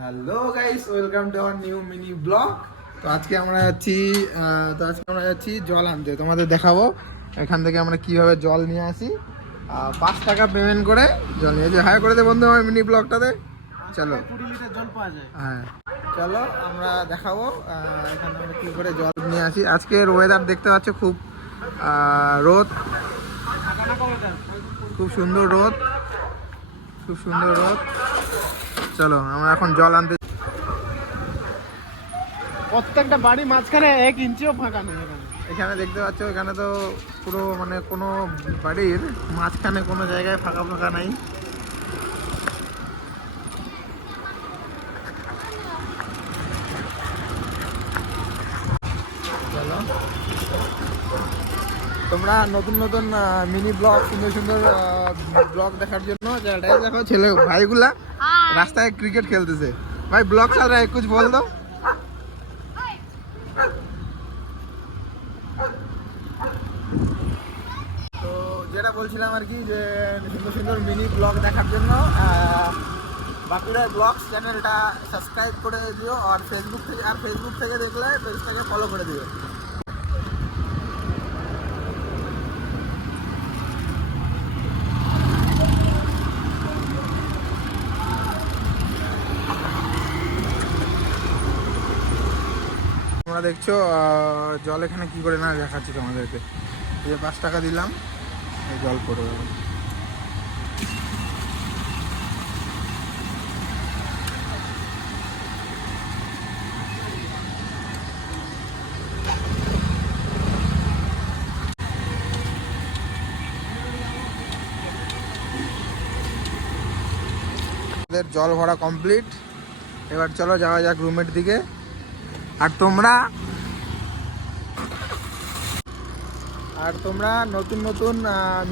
Hello guys welcome to our new mini blog তো আজকে আমরা যাচ্ছি তো আজকে আমরা যাচ্ছি জল আনতে। তোমাদের দেখাবো এখান থেকে আমরা কীভাবে জল নিয়ে আসি। পাঁচ টাকা পেমেন্ট করে জল নিয়ে আসি। হাই করে দে বন্ধু আমার মিনি ব্লগটাতে চলো। কুড়ি লিটার জল পাওয়া যায়। হ্যাঁ। চলো আমরা দেখাবো এখান থেকে কী করে জল নিয়ে আসি। আজকের ওয়েদার দেখতে পাচ্ছ খুব রোদ। খুব সুন্দর রোদ। খুব সুন্দর রোদ। চলো আমরা এখন জল আনতে প্রত্যেকটা বাড়ি মাঝখানে এক ইঞ্চিও ফাঁকা নেই এখানে। দেখতে পাচ্ছ এখানে তো পুরো মানে কোনো বাড়ির মাঝখানে কোনো জায়গায় ফাঁকা ফাঁকা নাই। চলো তোমরা নতুন নতুন মিনি ব্লগ সুন্দর সুন্দর ব্লগ দেখার জন্য দেখো ছেলে ভাইগুলা রাস্তায় ক্রিকেট খেলতেছে। ভাই ব্লগ চাল রা কুছ বল দো যেটা বলছিলাম আর কি যে সুন্দর সুন্দর মিনি ব্লগ দেখার জন্য বাঁকুড়া ব্লগস চ্যানেলটা সাবস্ক্রাইব করে দিও আর ফেসবুক থেকে আর ফেসবুক থেকে দেখলে পেজটাকে ফলো করে দিও। তোমরা দেখছ জল এখানে কি করে না দেখাচ্ছি তোমাদেরকে। যে পাঁচ টাকা দিলাম, এই জল পড়ে গেল। আমাদের জল ভরা কমপ্লিট এবার চলো যাওয়া যাক রুমের দিকে। আর তোমরা? আর তোমরা নতুন নতুন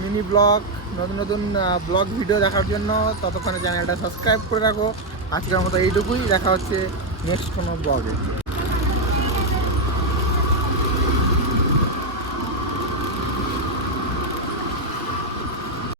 মিনি ব্লগ নতুন নতুন ব্লগ ভিডিও দেখার জন্য ততক্ষণে চ্যানেলটা সাবস্ক্রাইব করে রাখো। আজকের মতো এইটুকুই। দেখা হচ্ছে নেক্সট কোনো ব্লগে